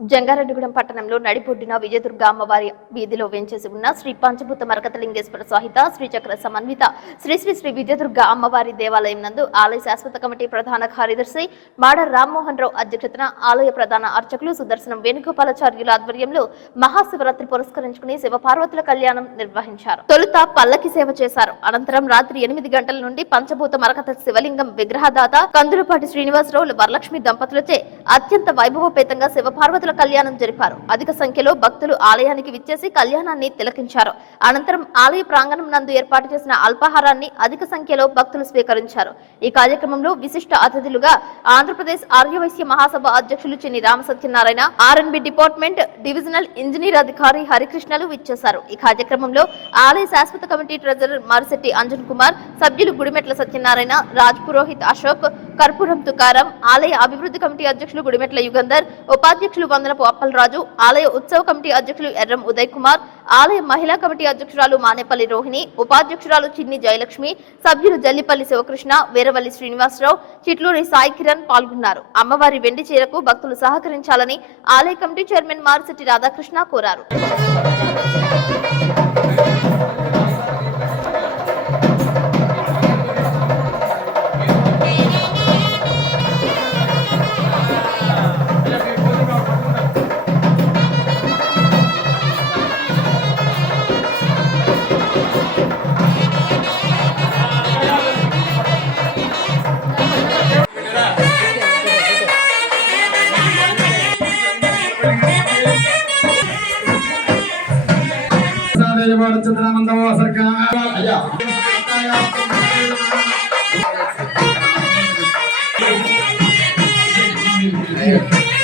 జంగారెడ్డిగూడెం పట్టణంలో నడిపొడ్డిన విజయదుర్గ అమ్మవారి వీధిలో వేంచేసి ఉన్న శ్రీ పంచభూత మరకతలింగేశ్వర సహిత శ్రీచక్ర సమన్విత శ్రీ శ్రీ శ్రీ విజయదుర్గ అమ్మవారి దేవాలయం నందు ఆలయ శాశ్వత కమిటీ ప్రధాన కార్యదర్శి మాడ రామ్మోహన్ రావు అధ్యక్షతన ఆలయ ప్రధాన అర్చకులు సుదర్శనం వేణుగోపాలాచార్యుల ఆధ్వర్యంలో మహాశివరాత్రి పురస్కరించుకుని శివపార్వతుల కళ్యాణం నిర్వహించారు. తొలుత పల్లకి సేవ చేశారు. అనంతరం రాత్రి ఎనిమిది గంటల నుండి పంచభూత మరకత శివలింగం విగ్రహదాత కందులపాటి శ్రీనివాసరావులు వరలక్ష్మి దంపతులచే అత్యంత వైభవపేతంగా దంపతుల కళ్యాణం జరిపారు. అధిక సంఖ్యలో భక్తులు ఆలయానికి విచ్చేసి కళ్యాణాన్ని తిలకించారు. అనంతరం ఆలయ ప్రాంగణం నందు ఏర్పాటు చేసిన అల్పాహారాన్ని అధిక సంఖ్యలో భక్తులు స్వీకరించారు. ఈ కార్యక్రమంలో విశిష్ట అతిథులుగా ఆంధ్రప్రదేశ్ ఆర్యవైశ్య మహాసభ అధ్యక్షులు Chinni Ramasatyanarayana R N B department divisional engineer అధికారి హరికృష్ణలు విచ్చేశారు. ఈ కార్యక్రమంలో ఆలయ శాశ్వత కమిటీ ట్రెజరర్ మారిశెట్టి అంజన్ కుమార్ సభ్యులు గుడిమెట్ల సత్యనారాయణ రాజ్ పురోహిత్ అశోక్ కర్పూరం తుకారం ఆలయ అభివృద్ధి కమిటీ అధ్యక్షులు గుడిమెట్ల యుగంధర్ ఉపాధ్యక్షులు వందనపు అప్పలరాజు ఆలయ ఉత్సవ కమిటీ అధ్యక్షులు ఎర్రం ఉదయ్ కుమార్ ఆలయ మహిళా కమిటీ అధ్యక్షురాలు మానేపల్లి రోహిణి ఉపాధ్యక్షురాలు చిన్ని జయలక్ష్మి సభ్యులు జల్లిపల్లి శివకృష్ణ వీరవల్లి శ్రీనివాసరావు చిట్లూరి సాయి కిరణ్ పాల్గొన్నారు. అమ్మవారి వెండి చీరకు భక్తులు సహకరించాలని ఆలయ కమిటీ చైర్మన్ మారిశెట్టి రాధాకృష్ణ కోరారు. విజయవాడ చంద్రానందవ సర్కార్